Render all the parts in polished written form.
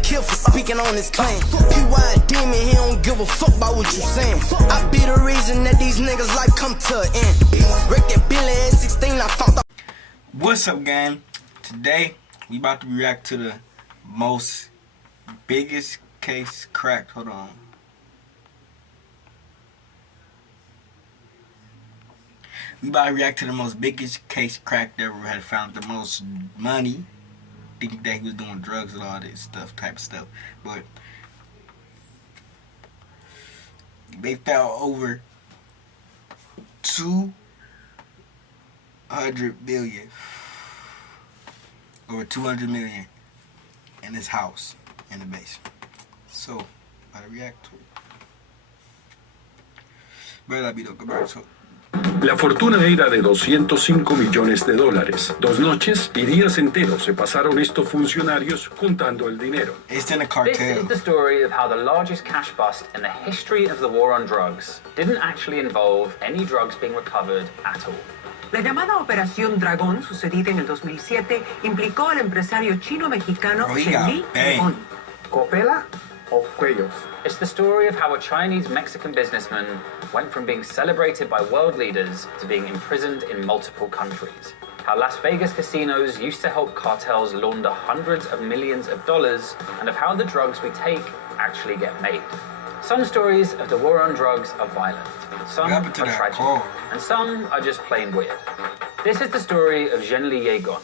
get killed for speaking on his claim. PY demon, he don't give a fuck about what you saying. I be the reason that these niggas life come to an end. Wreck that Billy at 16, I found out. What's up, gang? Today we about to react to the biggest case cracked. Hold on. We about to react to the biggest case cracked ever had found the most money. Thinking that he was doing drugs and all this type of stuff. But they found over 200 million. Over 200 million in his house in the basement. So, I react to it. Verdad, video que La fortuna era de $205 millones. 2 noches y días enteros se pasaron estos funcionarios juntando el dinero. It's in a cartel. This is the story of how the largest cash bust in the history of the war on drugs didn't actually involve any drugs being recovered at all. La llamada Operación Dragón, sucedida en el 2007, implicó al empresario chino-mexicano Li Yegon. ¿Copela o cuellos? It's the story of how a Chinese-Mexican businessman went from being celebrated by world leaders to being imprisoned in multiple countries. How Las Vegas casinos used to help cartels launder hundreds of millions of dollars, and of how the drugs we take actually get made. Some stories of the war on drugs are violent, some are tragic, and some are just plain weird. This is the story of Li Yegon.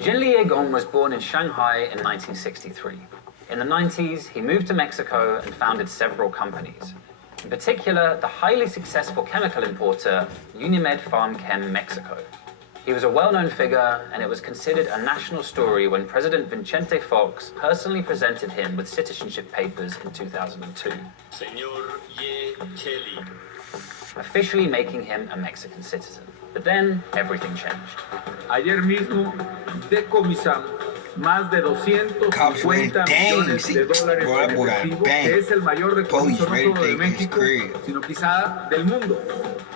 Li Yegon was born in Shanghai in 1963. In the 90s, he moved to Mexico and founded several companies. In particular, the highly successful chemical importer Unimed Farm Chem Mexico. He was a well-known figure, and it was considered a national story when President Vicente Fox personally presented him with citizenship papers in 2002. Señor Ye Cheli. Officially making him a Mexican citizen. But then, everything changed. Ayer mismo decomisamos más de 250 millones de dólares en efectivo, que es el mayor decomiso no solo de México, sino quizá del mundo.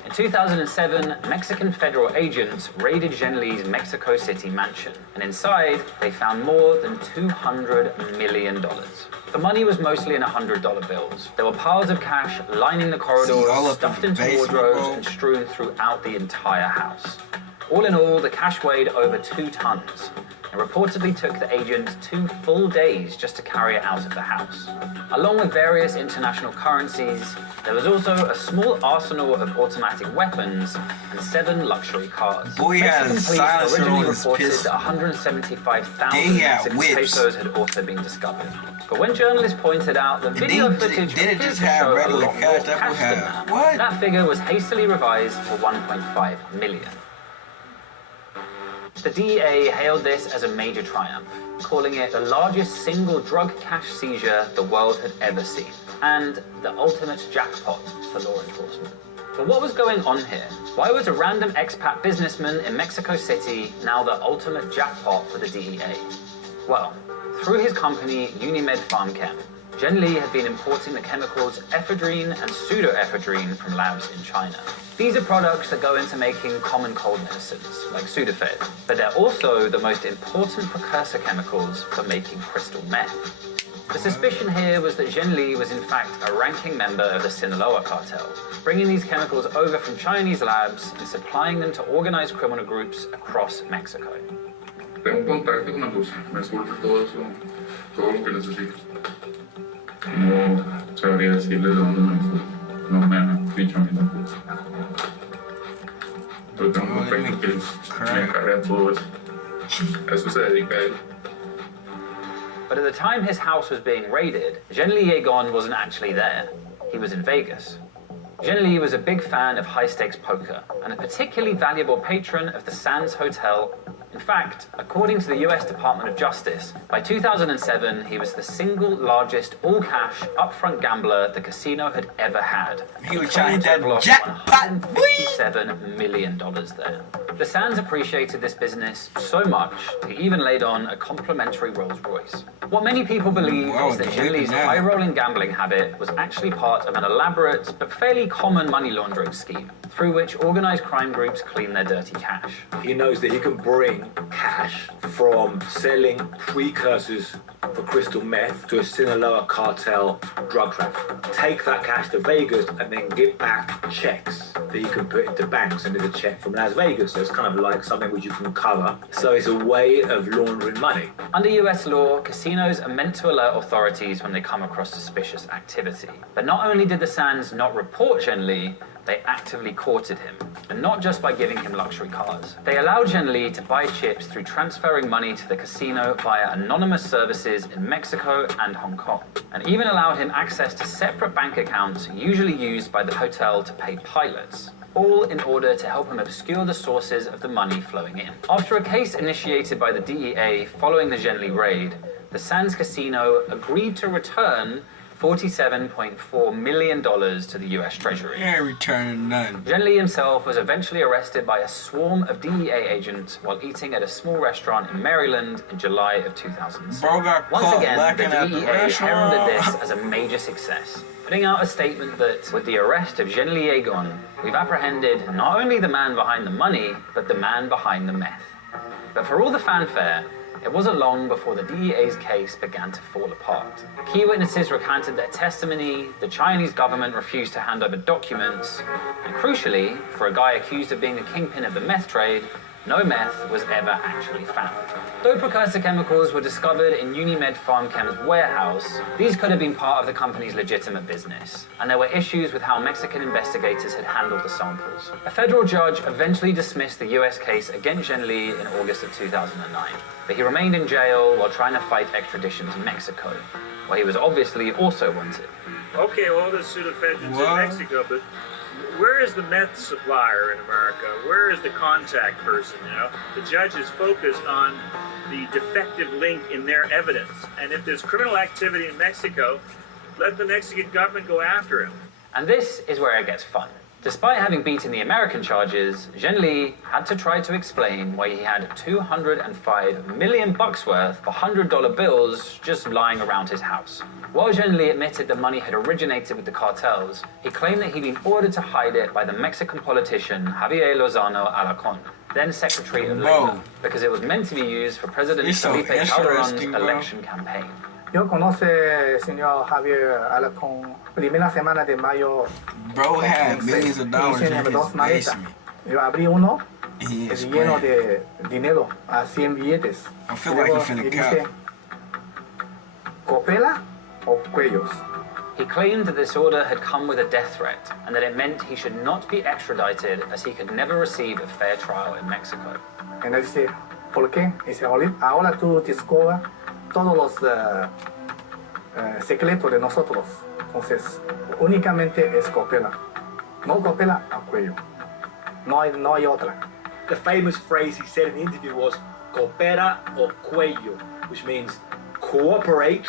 In 2007, Mexican federal agents raided Li's Mexico City mansion, and inside, they found more than $200 million. The money was mostly in $100 bills. There were piles of cash lining the corridors, stuffed into wardrobes and strewn throughout the entire house. All in all, the cash weighed over 2 tons. It reportedly took the agents 2 full days just to carry it out of the house. Along with various international currencies, there was also a small arsenal of automatic weapons and 7 luxury cars. Mexican police originally reported that 175,000 Mexican pesos had also been discovered. But when journalists pointed out the video footage appeared to show a lot more cash than that, that figure was hastily revised to 1.5 million. The DEA hailed this as a major triumph, calling it the largest single drug cash seizure the world had ever seen, and the ultimate jackpot for law enforcement. But what was going on here? Why was a random expat businessman in Mexico City now the ultimate jackpot for the DEA? Well, through his company Unimed Farm Chem, Li had been importing the chemicals ephedrine and pseudoephedrine from labs in China. These are products that go into making common cold medicines, like Sudafed, but they're also the most important precursor chemicals for making crystal meth. The suspicion here was that Li was in fact a ranking member of the Sinaloa cartel, bringing these chemicals over from Chinese labs and supplying them to organized criminal groups across Mexico. Tengo contacto con la luz, me surge todo eso, todo lo que necesito. No sabría decirle de dónde me fue, no me han dicho a mí tampoco. Pero tengo un contacto que me encarga de todo eso. Eso se dedica a él. But at the time his house was being raided, Li Yegon wasn't actually there. He was in Vegas. Li was a big fan of high-stakes poker and a particularly valuable patron of the Sands Hotel In fact, according to the US Department of Justice, by 2007, he was the single largest all-cash, upfront gambler the casino had ever had. He was trying that jackpot. $157 million there. The Sands appreciated this business so much, he even laid on a complimentary Rolls-Royce. What many people believe is that Jin Lee's high-rolling gambling habit was actually part of an elaborate but fairly common money laundering scheme, through which organized crime groups clean their dirty cash. He knows that he can bring cash from selling precursors for crystal meth to a Sinaloa cartel drug traffic. Take that cash to Vegas and then give back checks that you can put into banks under the check from Las Vegas. So it's kind of like something which you can cover. So it's a way of laundering money. Under US law, casinos are meant to alert authorities when they come across suspicious activity. But not only did the Sands not report Jin Lee, they actively courted him, and not just by giving him luxury cars. They allowed Jin Lee to buy chips through transferring money to the casino via anonymous services in Mexico and Hong Kong, and even allowed him access to separate bank accounts usually used by the hotel to pay pilots, all in order to help him obscure the sources of the money flowing in. After a case initiated by the DEA following the Jin Lee raid, the Sands Casino agreed to return $47.4 million to the US Treasury. Yeah, returning none. Jin Lee himself was eventually arrested by a swarm of DEA agents while eating at a small restaurant in Maryland in July of 2006. Once again, the DEA heralded this as a major success, putting out a statement that, with the arrest of Jin Lee Egon, we've apprehended not only the man behind the money, but the man behind the meth. But for all the fanfare, it wasn't long before the DEA's case began to fall apart. Key witnesses recanted their testimony, the Chinese government refused to hand over documents, and crucially, for a guy accused of being the kingpin of the meth trade, no meth was ever actually found. Though precursor chemicals were discovered in Unimed PharmChem's warehouse, these could have been part of the company's legitimate business, and there were issues with how Mexican investigators had handled the samples. A federal judge eventually dismissed the US case against Jin Lee in August of 2009, but he remained in jail while trying to fight extradition to Mexico, where he was obviously also wanted. Okay, well, the pseudoephedrines in Mexico, but where is the meth supplier in America? Where is the contact person, you know? The judge is focused on the defective link in their evidence. And if there's criminal activity in Mexico, let the Mexican government go after him. And this is where it gets fun. Despite having beaten the American charges, Jin Lee had to try to explain why he had $205 million worth of $100 bills just lying around his house. While Jin Lee admitted the money had originated with the cartels, he claimed that he'd been ordered to hide it by the Mexican politician Javier Lozano Alarcón, then Secretary of Labor, because it was meant to be used for President Felipe Calderón's election campaign. Yo conoce señor Javier Alarcón, primera semana de mayo. Bro had millions of dollars in his basement. Yo abrí uno lleno de dinero a 100 billetes. I feel like he's finna cap. ¿Copela o cuellos? He claimed that this order had come with a death threat and that it meant he should not be extradited as he could never receive a fair trial in Mexico. And I dice, ¿por qué? Dice, ahora tú descubras todos los secretos de nosotros. Entonces, únicamente es copela. No copela a cuello. No hay otra. The famous phrase he said in the interview was coopera o cuello, which means cooperate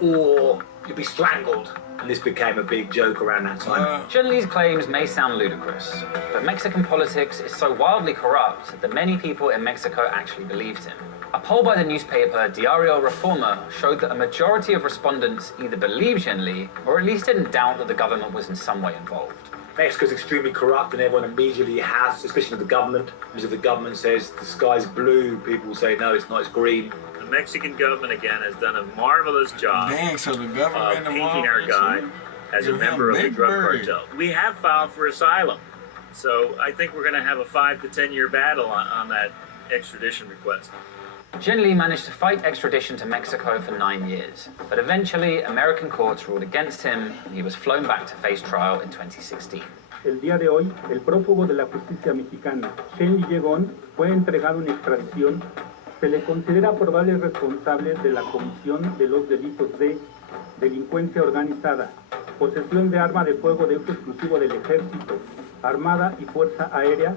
or you'll be strangled. And this became a big joke around that time. Jin Lee's claims may sound ludicrous, but Mexican politics is so wildly corrupt that many people in Mexico actually believed him. A poll by the newspaper Diario Reforma showed that a majority of respondents either believed Jin Lee or at least didn't doubt that the government was in some way involved. Mexico's extremely corrupt and everyone immediately has suspicion of the government. Because if the government says the sky's blue, people will say, no, it's not, it's green. The Mexican government, again, has done a marvelous job of painting our guy as a member of the drug cartel. We have filed for asylum, so I think we're going to have a 5 to 10 year battle on that extradition request. Jin Lee managed to fight extradition to Mexico for 9 years, but eventually American courts ruled against him and he was flown back to face trial in 2016. El día de hoy, el prófugo de la justicia mexicana, Jin Lee Egon, fue entregado en extradición. Se le considera probable responsable de la comisión de los delitos de delincuencia organizada, posesión de arma de fuego de uso exclusivo del ejército, armada y fuerza aérea,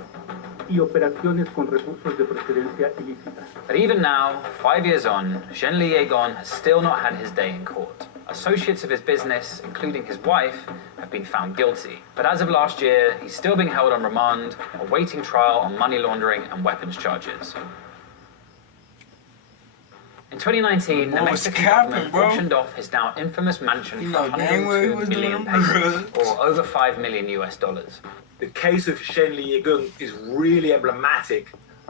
y operaciones con recursos de procedencia ilícita. But even now, 5 years on, Zhenli Yegon has still not had his day in court. Associates of his business, including his wife, have been found guilty. But as of last year, he's still being held on remand, awaiting trial on money laundering and weapons charges. In 2019, the Mexican government auctioned off his now infamous mansion for 102 million pesos, or over $5 million US. The case of Zhenli Yegon is really emblematic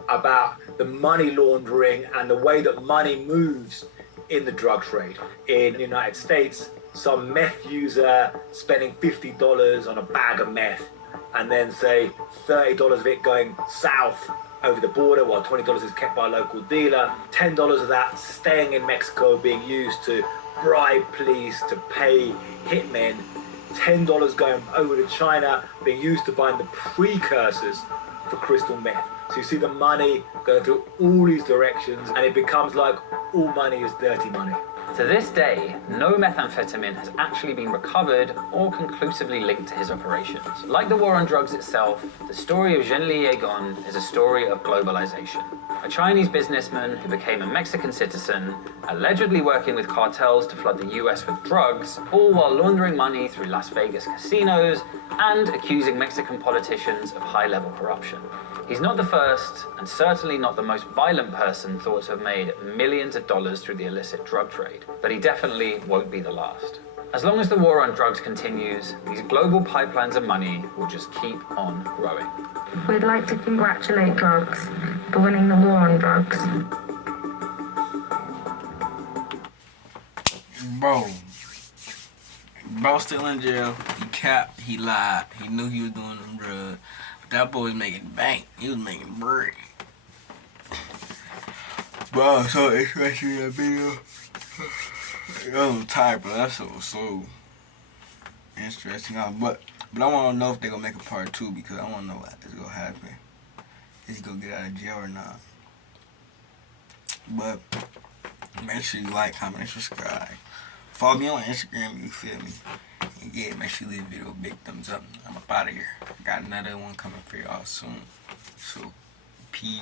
about the money laundering and the way that money moves in the drug trade. In the United States, some meth user spending $50 on a bag of meth, and then say $30 of it going south over the border, while $20 is kept by a local dealer, $10 of that staying in Mexico being used to bribe police, to pay hitmen, $10 going over to China being used to buy the precursors for crystal meth. So you see the money going through all these directions, and it becomes like all money is dirty money. To this day, no methamphetamine has actually been recovered or conclusively linked to his operations. Like the war on drugs itself, the story of Zhenli Yegon is a story of globalization. A Chinese businessman who became a Mexican citizen, allegedly working with cartels to flood the US with drugs, all while laundering money through Las Vegas casinos and accusing Mexican politicians of high-level corruption. He's not the first, and certainly not the most violent person thought to have made millions of dollars through the illicit drug trade, but he definitely won't be the last. As long as the war on drugs continues, these global pipelines of money will just keep on growing. We'd like to congratulate drugs for winning the war on drugs. Bro still in jail. He capped, he lied, he knew he was doing them drugs. That boy was making bank. He was making bread. Bro, so interesting that video. I'm tired, bro. That's so interesting. But I want to know if they're going to make a part 2, because I want to know what is going to happen. Is he going to get out of jail or not? But make sure you like, comment, and subscribe. Follow me on Instagram, you feel me? And yeah, make sure you leave the video a big thumbs up. I'm up out of here. Got another one coming for y'all soon. So, peace.